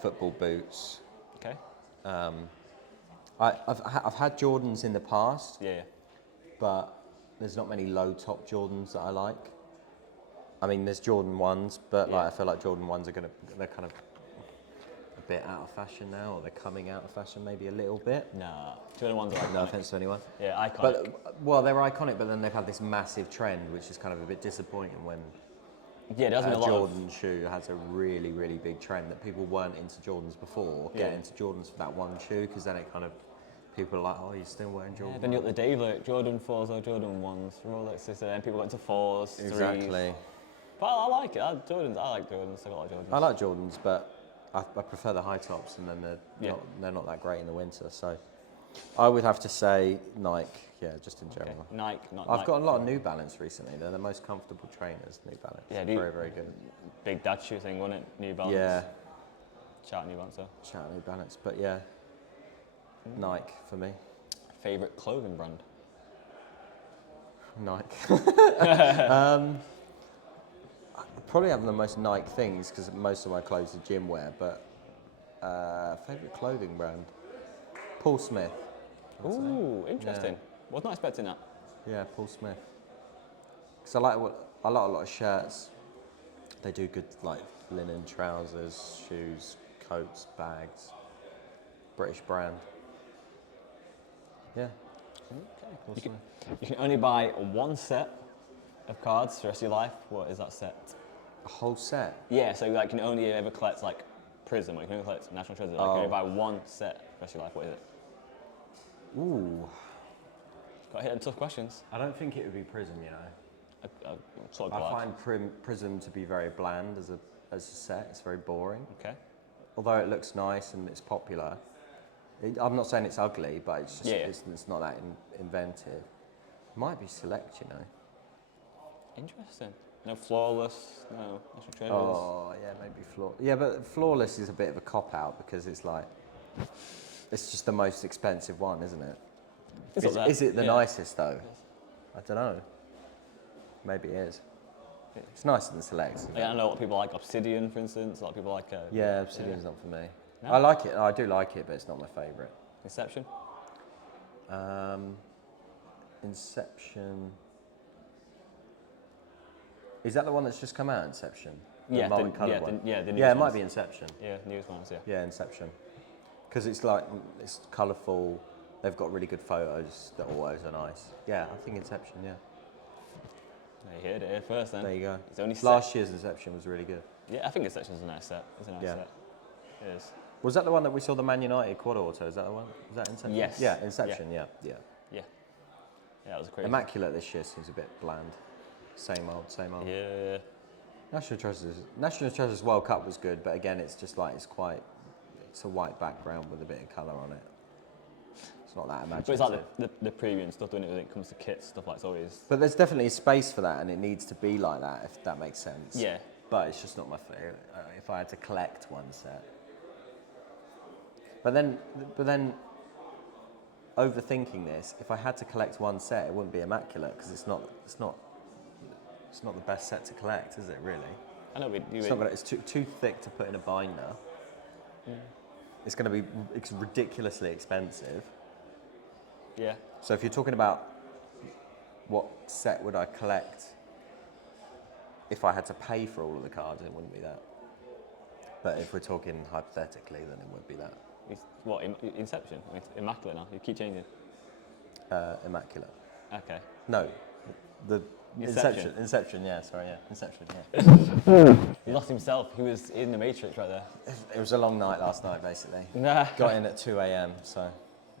football boots. Okay. I've had Jordans in the past, Yeah. but there's not many low top Jordans that I like. I mean, there's Jordan 1s, but like Yeah. I feel like Jordan 1s they're kind of a bit out of fashion now, or they're coming out of fashion maybe a little bit. Nah. Two other ones are iconic. No offense to anyone. Yeah, iconic. But well, they're iconic, but then they've had this massive trend, which is kind of a bit disappointing when Yeah, there has been a lot Jordan shoe has a really, really big trend that people weren't into Jordans before get into Jordans for that one shoe, because then it kind of, people are like, oh, you're still wearing Jordan. Yeah, then you got the days like Jordan 4s or Jordan 1s, Rolexes, and people got into 4s, 3s. Exactly. But I like it. I like Jordans. I got a lot of Jordans. I like Jordans, but I prefer the high tops, and then they're not that great in the winter. So I would have to say Nike, yeah, just in general. Okay. Nike, not I've Nike. got a lot of New Balance recently. They're the most comfortable trainers, New Balance. Yeah, very, very good. Big dad shoe thing, wasn't it? New Balance. Yeah. Shout out New Balance, though. Shout out New Balance, but yeah, Nike for me. Favourite clothing brand? Nike. I probably have the most Nike things because most of my clothes are gym wear, but favourite clothing brand? Paul Smith. Ooh, interesting. Yeah. Was not expecting that. Yeah, Paul Smith. Because I like a lot of shirts. They do good like linen trousers, shoes, coats, bags. British brand. Yeah. Okay. Paul You Smith. you can only buy one set of cards for the rest of your life. What is that set? A whole set. Yeah, so like you can only ever collect like Prism, or you can only collect National Treasure. Like, you can only buy one set for the rest of your life. What is it? Ooh. Got to hit them tough questions. I don't think it would be Prism, you know. I'm sort of I glad. find Prism to be very bland as a set. It's very boring. Okay. Although it looks nice and it's popular. I'm not saying it's ugly, but it's just it's not that inventive. Might be Select, you know. Interesting. No Flawless, no National Treasures. Oh yeah, maybe Yeah, but Flawless is a bit of a cop out because it's like it's just the most expensive one, isn't it? Is it the nicest though? I don't know. Maybe it is. It's nicer than Select. Like, I know a lot of people like Obsidian, for instance. A lot of people like. Yeah, Obsidian's not for me. No? I like it. I do like it, but it's not my favourite. Inception. Inception. Is that the one that's just come out? Inception. Yeah, the multicolored one. the newest Yeah, it might ones. be Inception. Yeah, newest ones. Yeah. Yeah, Inception. Because it's like it's colourful. They've got really good photos. The autos are nice. Yeah, I think Inception. Yeah. You heard it here first, then. There you go. It's only Last year's Inception was really good. Yeah, I think Inception's a nice set. It's a nice set. It is. Was that the one that we saw the Man United quad auto? Is that the one? Was that Inception? Yes. Yeah, Inception. Yeah. Yeah, that was crazy. Immaculate this year seems a bit bland. Same old, same old. Yeah. National Treasures World Cup was good, but again, it's just like it's a white background with a bit of colour on it. It's not that imaginative. But it's like the premium stuff, doesn't it, when it comes to kits, stuff like it's always. But there's definitely a space for that, and it needs to be like that, if that makes sense. Yeah. But it's just not my favourite. If I had to collect one set. But then, overthinking this, if I had to collect one set, it wouldn't be Immaculate because it's not the best set to collect, is it? Really? I know It's too thick to put in a binder. It's going to be ridiculously expensive. Yeah. So if you're talking about what set would I collect if I had to pay for all of the cards, it wouldn't be that. But if we're talking hypothetically, then it would be that. What, Inception? Immaculate now? You keep changing? Immaculate. Okay. No, the Inception. Inception, yeah, sorry, yeah. Inception, yeah. He lost himself. He was in the Matrix right there. It was a long night last night, basically. Nah. Got in at 2 a.m, so.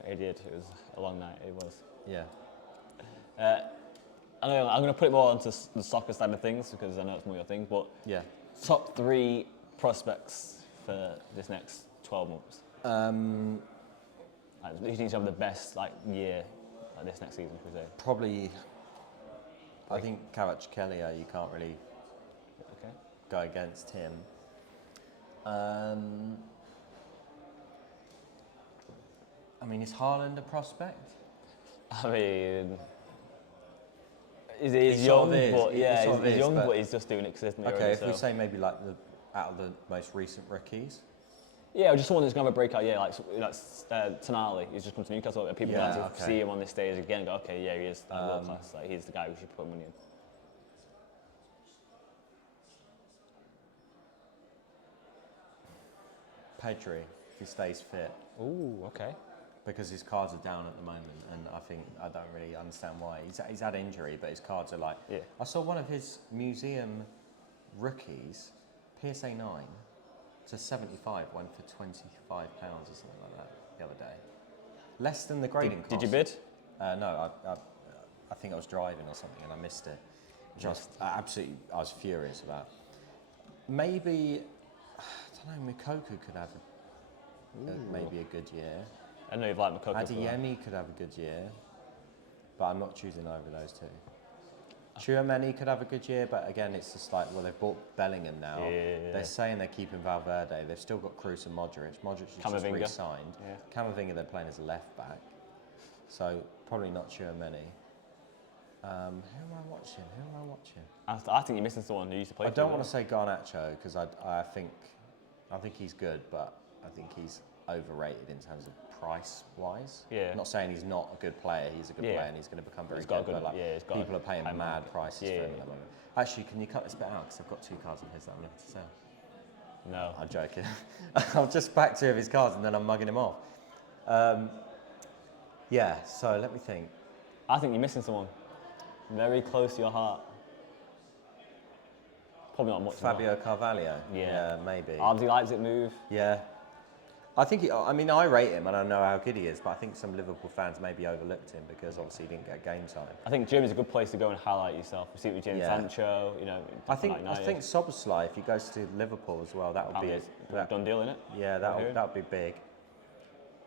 It did. It was a long night. It was. Yeah. I know I'm going to put it more onto the soccer side of things because I know it's more your thing, but Yeah. top 3 prospects for this next 12 months. Like, you think you have the best year this next season, should we say? Probably, I think Kvaratskhelia, you can't really go against him. I mean, is Haaland a prospect? I mean, he's young, but he's young, but he's just doing it consistently. Okay, already, if we so. say maybe out of the most recent rookies. Yeah, just someone that's going to have a breakout year, like Tonali. He's just come to Newcastle. And people want to see him on this stage again and go, okay, yeah, he is world class. Like, he's the guy we should put money in. Pedri, if he stays fit. Ooh, okay. Because his cards are down at the moment, and I don't really understand why. He's had injury, but his cards are like. Yeah. I saw one of his museum rookies, PSA 9 to 75 went for £25 or something like that the other day. Less than the grading cost. Did you bid? No, I think I was driving or something and I missed it. Which I was furious about. Maybe, I don't know, Mikoku could have maybe a good year. I know you've liked Mikoku. Adeyemi could have a good year, but I'm not choosing over those two. Tchouaméni could have a good year, but again, it's just like, well, they've bought Bellingham now. Yeah. They're saying they're keeping Valverde. They've still got Kroos and Modric. Modric is just Camavinga. re-signed. Yeah. Camavinga, they're playing as a left back, so probably not Tchouaméni. Who am I watching? I think you're missing someone who used to play. I don't want to say Garnacho because I think he's good, but I think he's overrated in terms of price-wise. Yeah. Not saying he's not a good player. He's a good player and he's going to become very good. But people are paying mad prices for him at the moment. Actually, can you cut this bit out? Because I've got 2 cards of his that I'm looking to sell. No. I'm joking. I'll just back 2 of his cards and then I'm mugging him off. Yeah, so let me think. I think you're missing someone very close to your heart. Probably not much. Fabio Carvalho. Yeah, maybe. RB Leipzig move. Yeah. I think, I rate him and I know how good he is, but I think some Liverpool fans maybe overlooked him because obviously he didn't get game time. I think Germany's a good place to go and highlight yourself. We see it with James Sancho, I think Szoboszlai, if he goes to Liverpool as well, that would be a done deal, innit? Yeah, that would be big.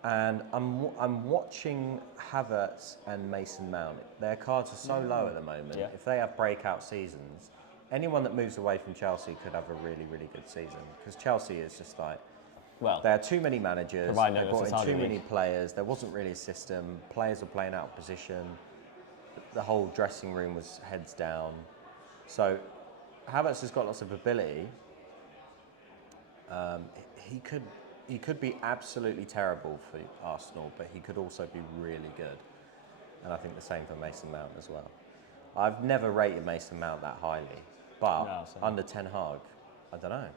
And I'm watching Havertz and Mason Mount. Their cards are so low at the moment. Yeah. If they have breakout seasons, anyone that moves away from Chelsea could have a really, really good season because Chelsea is just like. Well, there are too many managers, they brought in too many players, there wasn't really a system, players were playing out of position, the whole dressing room was heads down. So Havertz has got lots of ability. He could be absolutely terrible for Arsenal, but he could also be really good. And I think the same for Mason Mount as well. I've never rated Mason Mount that highly, but under Ten Hag, I don't know.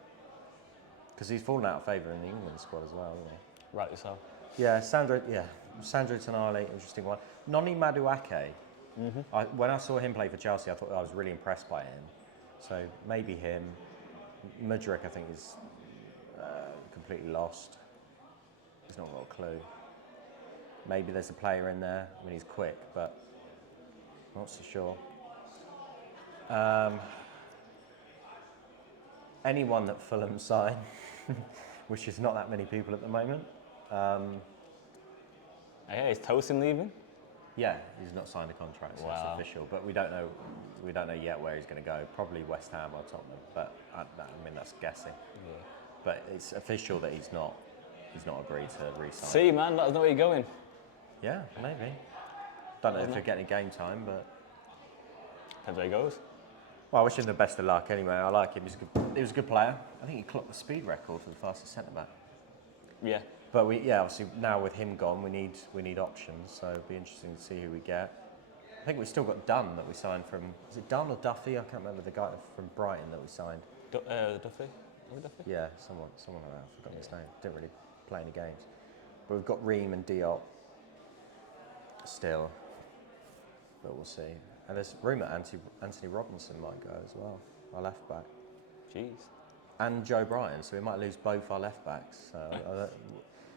Because he's fallen out of favour in the England squad as well, isn't he? Rightly so. Yeah, Sandro Tonali, interesting one. Noni Madueke. When I saw him play for Chelsea, I thought I was really impressed by him. So maybe him. Mudryk, I think, is completely lost. He's not got a clue. Maybe there's a player in there. I mean, he's quick, but I'm not so sure. Anyone that Fulham sign, which is not that many people at the moment. Yeah, is Tosin leaving? Yeah, he's not signed a contract, so it's official. But we don't know yet where he's going to go. Probably West Ham or Tottenham. But I mean, that's guessing. Yeah. But it's official that he's not agreed to re-sign. See, man, let us know where you're going. Yeah, maybe. Don't know if he'll get any game time, but depends where he goes. Well, I wish him the best of luck anyway. I like him. He was a good player. I think he clocked the speed record for the fastest centre-back. Yeah. But obviously now with him gone, we need options. So it'll be interesting to see who we get. I think we've still got Dunn that we signed from. Is it Dunn or Duffy? I can't remember the guy from Brighton that we signed. Duffy? Duffy? Yeah, someone like that. I've forgotten his name. Didn't really play any games. But we've got Ream and Diop still. But we'll see. And there's rumour Anthony Robinson might go as well, our left back. Jeez. And Joe Bryan, so we might lose both our left backs. So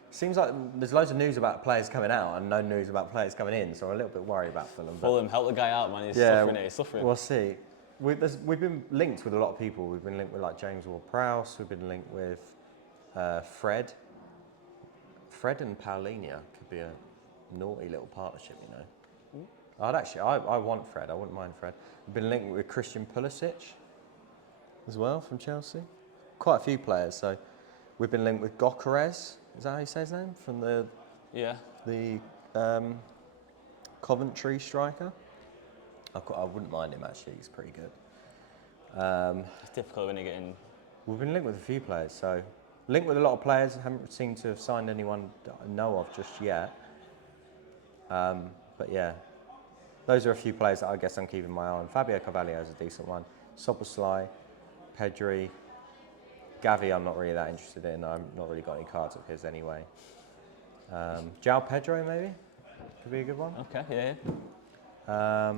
seems like there's loads of news about players coming out and no news about players coming in, so I'm a little bit worried about Fulham. Fulham, help the guy out, man. He's suffering. We'll see. We've been linked with a lot of people. We've been linked with like James Ward-Prowse. We've been linked with Fred. Fred and Paulinho could be a naughty little partnership, you know. I want Fred. I wouldn't mind Fred. We've been linked with Christian Pulisic as well from Chelsea. Quite a few players. So we've been linked with Gyökeres. Is that how you say his name? From the Coventry striker. I wouldn't mind him actually. He's pretty good. It's difficult when you're getting. We've been linked with a few players. So linked with a lot of players. Haven't seemed to have signed anyone that I know of just yet. But yeah. Those are a few players that I guess I'm keeping my eye on. Fabio Carvalho is a decent one. Szoboszlai, Pedri, Gavi I'm not really that interested in. I've not really got any cards of his anyway. João Pedro maybe? Could be a good one. Okay, yeah.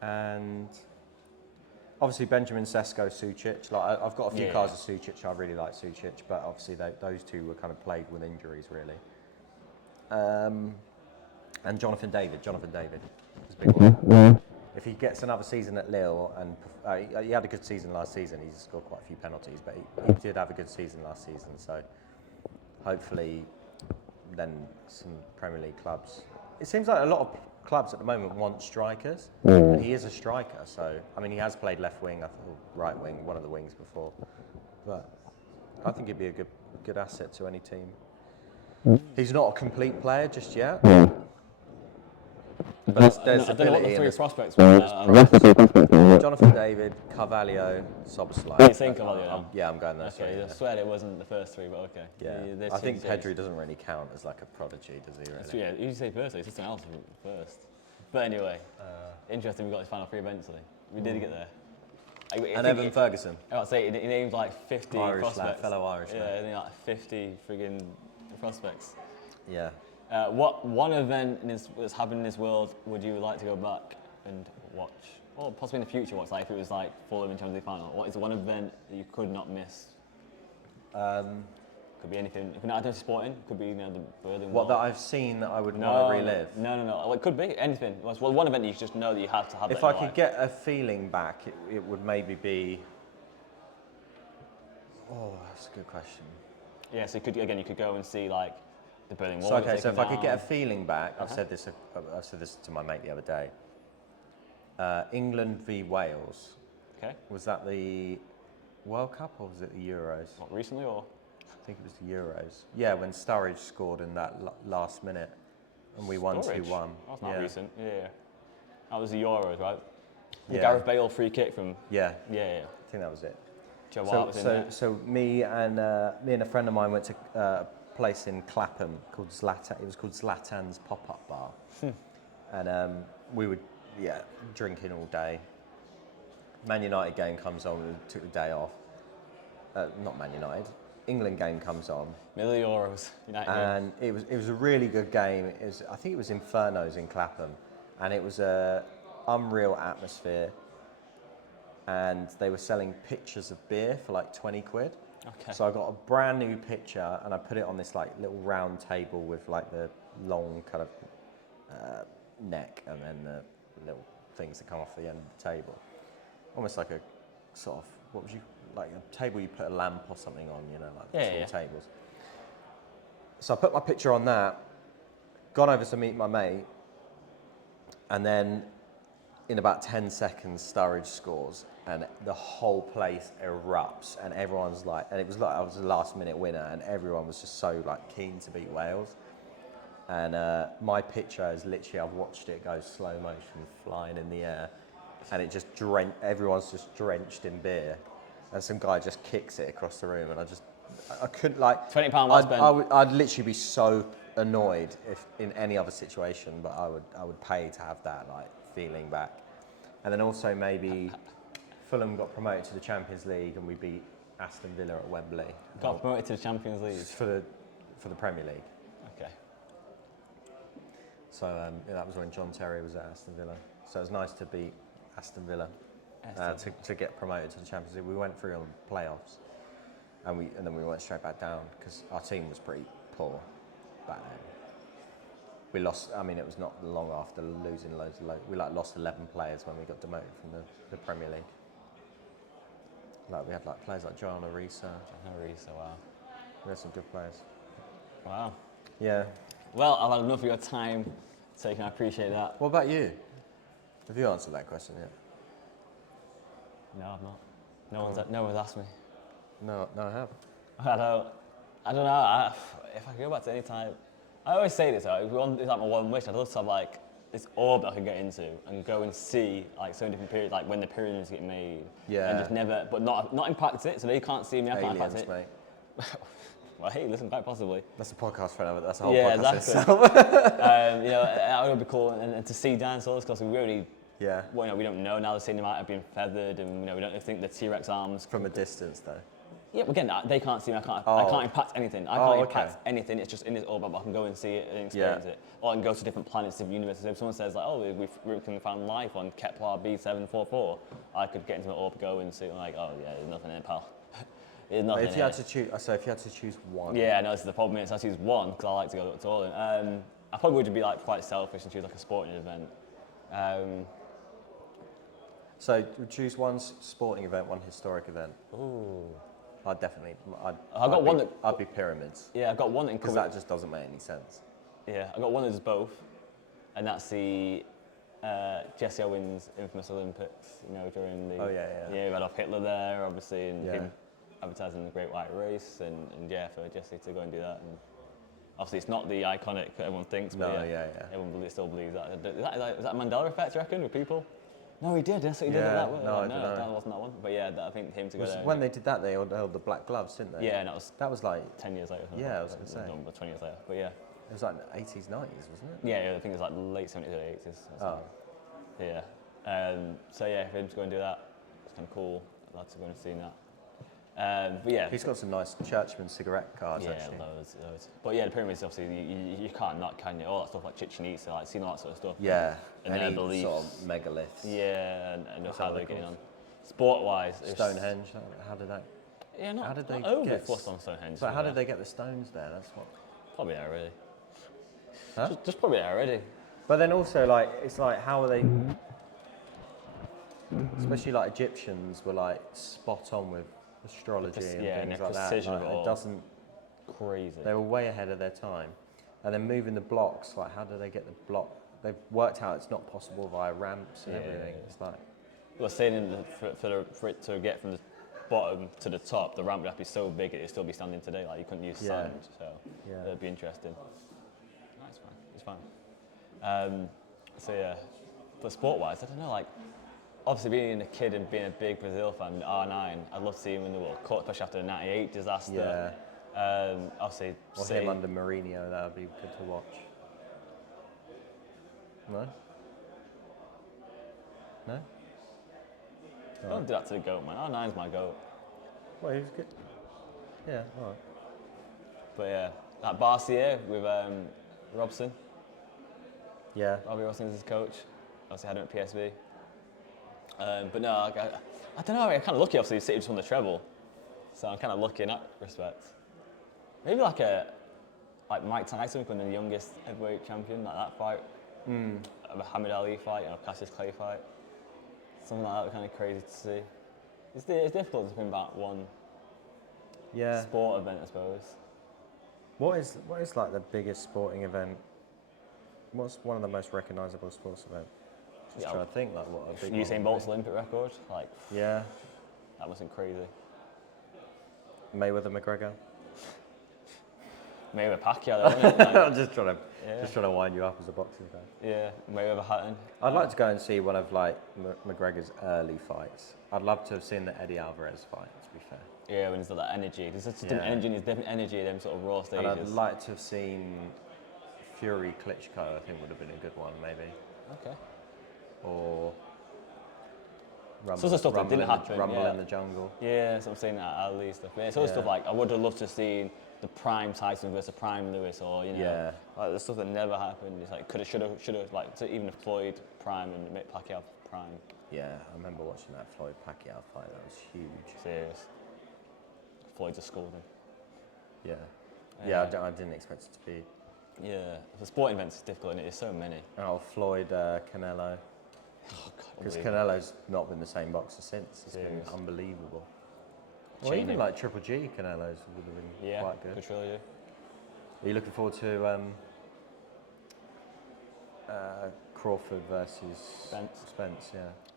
And Obviously, Benjamin Sesko, Sucic. Like I've got a few Yeah. cards of Sucic. I really like Sucic, but obviously those two were kind of plagued with injuries, really. And Jonathan David. Jonathan David is a big one. If he gets another season at Lille, and he had a good season last season, he's scored quite a few penalties, but he did have a good season last season. So hopefully, then some Premier League clubs. It seems like a lot of clubs at the moment want strikers, and he is a striker. So I mean, he has played left wing, or right wing, one of the wings before, but I think he'd be a good asset to any team. He's not a complete player just yet. But there's I don't know what the ability in three this prospects were. Jonathan David, Carvalho, Szoboszlai. Are you saying Carvalho now? Yeah, I'm going there. Okay, Sorry, I swear it wasn't the first three, but okay. yeah. I think Pedri doesn't really count as like a prodigy, does he? Really? Yeah, you say first, it's something else first. But anyway, interesting. We got his final three eventually. We did get there. And Evan Ferguson. I would say he named like 50 Irish prospects. lad, fellow Irish Yeah, lad. I think like 50 friggin' prospects. Yeah. What one event that's happened in this world would you like to go back and watch, or possibly in the future watch? Like if it was like Fulham in Champions League final, what is one event that you could not miss? Could be anything. It could not, I don't know, sporting. Could be the Berlin What Wall. that I've seen that I would want to relive. No. Well, it could be anything. Well, one event you just know that you have to have. If I could get a feeling back, it would maybe be. Oh, that's a good question. Yeah, so you could go and see like the Berlin Wall. So okay, so if I could get a down. feeling back, I've said this to my mate the other day. England v Wales. Okay. Was that the World Cup or was it the Euros? What, recently or? I think it was the Euros. Yeah, when Sturridge scored in that last minute, and we won 2-1. That's not recent. Yeah. That was the Euros, right? The Yeah. Gareth Bale free kick from. Yeah. Yeah. I think that was it. Joe Hart was in there. So me and a friend of mine went to a place in Clapham called Zlatan. It was called Zlatan's Pop-Up Bar, and we would drinking all day. Man United game comes on. We took the day off. Not Man United. England game comes on. Middle of the Euros. United. And it was a really good game. I think it was Inferno's in Clapham, and it was a unreal atmosphere. And they were selling pitchers of beer for like 20 quid. Okay. So I got a brand new pitcher and I put it on this like little round table with like the long kind of neck and then the little things that come off the end of the table. Almost like a sort of, what would you, like a table you put a lamp or something on, you know, like tall tables. So I put my picture on that, gone over to meet my mate, and then in about 10 seconds, Sturridge scores, and the whole place erupts, and everyone's like, and it was like I was a last-minute winner, and everyone was just so like keen to beat Wales. And my picture is literally, I've watched it go slow motion, flying in the air, and it just everyone's just drenched in beer, and some guy just kicks it across the room, and I couldn't like. £20 well spent. I'd literally be so annoyed if in any other situation, but I would pay to have that like feeling back. And then also maybe Fulham got promoted to the Champions League and we beat Aston Villa at Wembley. Got promoted to the Champions League. For the Premier League. Okay. So that was when John Terry was at Aston Villa. So it was nice to beat Aston Villa to get promoted to the Champions League. We went through on playoffs, and then we went straight back down because our team was pretty poor back then. We lost. I mean, it was not long after losing loads. We lost 11 players when we got demoted from the Premier League. Like we had like players like John Arisa. Wow. We had some good players. Wow. Yeah. Well, I've had enough of your time taken. I appreciate that. What about you? Have you answered that question yet? No, I've not. No one's asked me. No, I have. I don't know. If I could go back to any time, I always say this. It's like my one wish. I'd love to have like this orb that I could get into and go and see like so many different periods, like when the pyramids get made. Yeah. And just never, but not impact it, so they can't see me. I can't Aliens, impact it. mate. Well, hey, listen, quite possibly. That's a podcast for another. That's a whole Yeah, podcast. exactly. That would be cool, and to see dinosaurs because we already. Yeah. Well, we don't know now. The cinema might have been feathered, and we don't think the T-Rex arms. From a distance, though. Yeah, but again, they can't see me. I can't Oh. impact anything. I Oh, can't okay. impact anything. It's just in this orbit. But I can go and see it and experience it. Or I can go to different planets, different universes. If someone says like, "Oh, we can find life on Kepler B744," I could get into the orb, go and see. Like, "Oh yeah, there's nothing in it, pal. There's nothing." If you had to choose, if you had to choose one. Yeah, no, this is the problem. Is I choose one because I like to go to all of them. I probably would be like quite selfish and choose like a sporting event. So choose one sporting event, one historic event. Ooh. I'd definitely. I'd be pyramids. Yeah, I've got one in Because that just doesn't make any sense. Yeah, I got one that does both, and that's the Jesse Owens infamous Olympics. You know, during the we had off Hitler there, obviously, and him advertising the Great White Race, and yeah, for Jesse to go and do that. And obviously, it's not the iconic that everyone thinks, but everyone still believes that. Is that a Mandela effect? Do you reckon with people? No, he did. That's what he did. That wasn't that one. But yeah, I think him to go there. When they did that, they all held the black gloves, didn't they? Yeah, and that was like 10 years later. Yeah, I was going to say. 20 years later, but yeah. It was like 80s, 90s, wasn't it? Yeah, I think it was like late 70s, early 80s. Oh. Yeah. So yeah, for him to go and do that, it's kind of cool. I'd like to go and see that. But yeah. He's got some nice Churchman cigarette cards, actually. Yeah, loads. But yeah, the pyramids, obviously, you can't not, can you? All that stuff like Chichen Itza, like seeing all that sort of stuff. Yeah, and any their beliefs. sort of megaliths. Yeah, and how they're getting on. Sport-wise. Stonehenge, how did that... Yeah, how did they get fussed on Stonehenge. So how did they get the stones there? That's what... Probably already. Huh? Just probably already. But then also, like, it's like, how are they... Especially, like, Egyptians were, like, spot on with astrology and things like that. Like, it doesn't... Crazy. They were way ahead of their time. And then moving the blocks, like, how do they get the block... They've worked out it's not possible via ramps and everything. It's like... Well, saying for it to get from the bottom to the top, the ramp would have to be so big it'd still be standing today. Like, you couldn't use sand, so it'd be interesting. No, it's fine. So yeah, but sport-wise, I don't know. Like, obviously being a kid and being a big Brazil fan, R9, I'd love to see him in the World Cup, especially after the '98 disaster. Yeah. Obviously, or him under Mourinho, that would be good to watch. No? No? Don't do that to the GOAT, man. R9's my GOAT. Well, he was good. Yeah, all right. But yeah, that Barcia with Robson. Yeah. Robbie Robson's his coach. Obviously had him at PSV. But no, I don't know. I'm kind of lucky. Obviously, City just won the treble, so I'm kind of lucky in that respect. Maybe like Mike Tyson becoming the youngest heavyweight champion, like that fight. A Muhammad Ali fight, and a Cassius Clay fight. Something like that would be kind of crazy to see. It's difficult to bring back one sport event, I suppose. What is like the biggest sporting event? What's one of the most recognisable sports events? Just trying to think, like, what a big Usain Bolt's Olympic record, like. Yeah. That must have been crazy. Mayweather McGregor. Mayweather Pacquiao, though, isn't it? Like, I'm just trying to wind you up as a boxing fan. Yeah, Mayweather Hatton. I'd like to go and see one of like McGregor's early fights. I'd love to have seen the Eddie Alvarez fight, to be fair. Yeah, when he's got that energy. There's such a different energy, and there's different energy in them sort of raw stages. And I'd like to have seen Fury Klitschko, I think would have been a good one, maybe. Okay. Or Rumble, so stuff that didn't happen. Rumble in the Jungle. Yeah, so I'm saying that Ali stuff. Yeah, it's all stuff like I would have loved to have seen the prime Tyson versus prime Lewis, or like the stuff that never happened. It's like should have like to even Floyd prime and Mick Pacquiao prime. Yeah, I remember watching that Floyd Pacquiao fight. That was huge. Serious. Floyd just scored him. Yeah. Yeah, I didn't expect it to be. Yeah, the sporting events is difficult, and there's so many. Oh, Floyd Canelo. Oh, God, because Canelo's not been the same boxer since. It's been unbelievable. Or even like Triple G, Canelo's would have been quite good. Good trilogy. Are you looking forward to Crawford versus Spence?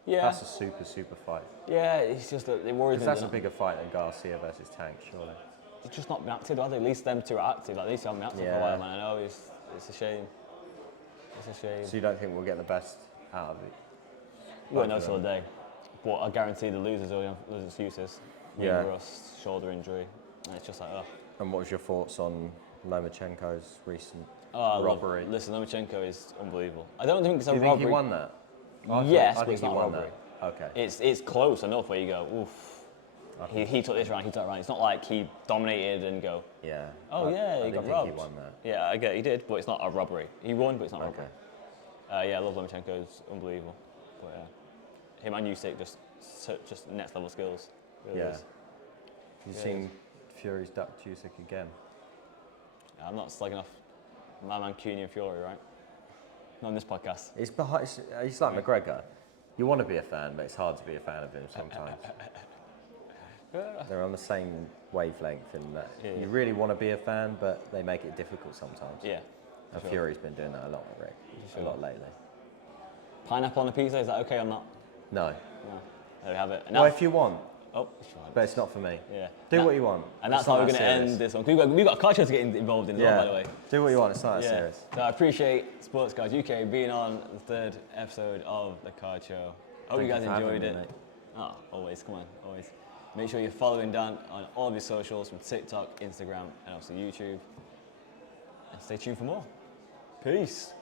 Yeah. That's a super fight. Yeah, it's just that it worries me. Because that's a bigger fight than Garcia versus Tank, surely. It's just not been active, have they? At least them two are active. Like, these two haven't been active for a while, man. I know it's a shame. It's a shame. So you don't think we'll get the best out of it? We won't know till the day. But I guarantee the losers will lose excuses. Yeah. Rust, shoulder injury. And it's just like, oh. And what was your thoughts on Lomachenko's recent robbery? Listen, Lomachenko is unbelievable. I don't think it's a robbery. Do you think he won that? Yes, but it's not a robbery. Okay. It's close enough where you go, oof. he took this round, he took that round. It's not like he dominated and go, Yeah. oh yeah, he got think robbed. He won that. Yeah, I get it, he did, but it's not a robbery. He won, but it's not a Okay. robbery. Yeah, I love Lomachenko, it's unbelievable. But him and Usyk just next level skills. Really Yeah. is. You've seen Fury's duck Usyk again. I'm not slagging off my man Cunha Fury, right? Not on this podcast. He's like McGregor. You want to be a fan, but it's hard to be a fan of him sometimes. They're on the same wavelength in that you really want to be a fan, but they make it difficult sometimes. Yeah. And Fury's been doing that a lot with Rick, a lot lately. Pineapple on a pizza, is that okay or not? No. No. There we have it. And Well, now- if you want, oh, but it's not for me. yeah. Do what you want. And that's It's how not we're that going to serious. end this one. We've got a culture to get involved in as well, by the way. Do what you want. It's not that Yeah. serious. So I appreciate Sports Guys UK being on the third episode of the Card Show. Hope you guys for having enjoyed me, it. mate. Oh, always, come on, always. Make sure you're following Dan on all of his socials from TikTok, Instagram, and also YouTube. And stay tuned for more. Peace.